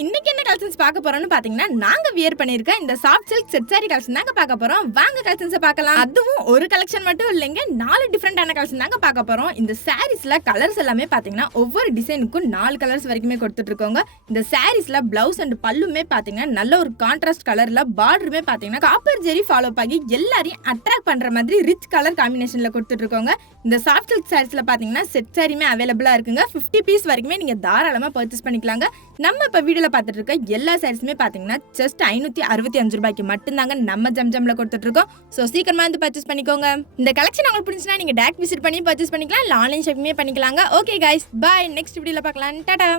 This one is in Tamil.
இன்னைக்கு என்ன கலெக்ஷன்ஸ் பார்க்க போறோம்னு பாத்தீங்கன்னா நாங்க வியர் பண்ணிருக்க இந்த soft silk set sorry collection தாங்க பார்க்க போறோம். வாங்க கலெக்ஷன்ஸ் பார்க்கலாம். அதுவும் ஒரு கலெக்ஷன் மட்டும் இல்லைங்க, 4 டிஃபரெண்டான கலெக்ஷன் தாங்க பார்க்க போறோம். இந்த சாரீஸ்ல கலர்ஸ் எல்லாமே பாத்தீங்கன்னா ஒவ்வொரு டிசைனுக்கும் 4 கலர்ஸ் வரைக்குமே கொடுத்துட்டு இருக்கோங்க. இந்த சாரீஸ்ல பிளவுஸ் அண்ட் பல்லுமே பாத்தீங்கன்னா நல்ல ஒரு கான்ட்ராஸ்ட் கலர்ல, பார்டருமே பாத்தீங்கன்னா காப்பர் ஜெரி ஃபாலோ ஆகி எல்லாரையும் அட்ராக்ட் பண்ற மாதிரி ரிச் கலர் காம்பினேஷன்ல கொடுத்துட்டு இருக்கோங்க. இந்த சாஃப்ட் சில்க் சாரீஸ்ல பாத்தீங்கன்னா செட் சாரியுமே அவைலபிளா இருக்குங்க. 50 பீஸ் வரைக்குமே நீங்க தாராளமா பர்ச்சேஸ் பண்ணிக்கலாங்க. நம்ம இப்ப வீடியோல பார்த்துட்டு இருக்க எல்லா சாரீஸுமே பாத்தீங்கன்னா ஜஸ்ட் 565 ரூபாய்க்கு மட்டும்தாங்க நம்ம ஜம்ஜம்ல கொடுத்துட்டு இருக்கோம். சோ சீக்கிரமா வந்து பர்ச்சேஸ் பண்ணிக்கோங்க. இந்த கலெக்ஷன் உங்களுக்கு பிடிச்சினா நீங்க டைரக்ட் விசிட் பண்ணி பர்ச்சேஸ் பண்ணிக்கலாம், இல்ல ஆன்லைன் ஷாப்பிங்கே பண்ணிக்கலாங்க. Okay guys, by. நெக்ஸ்ட் வீடியோல பார்க்கலாம். டாடா.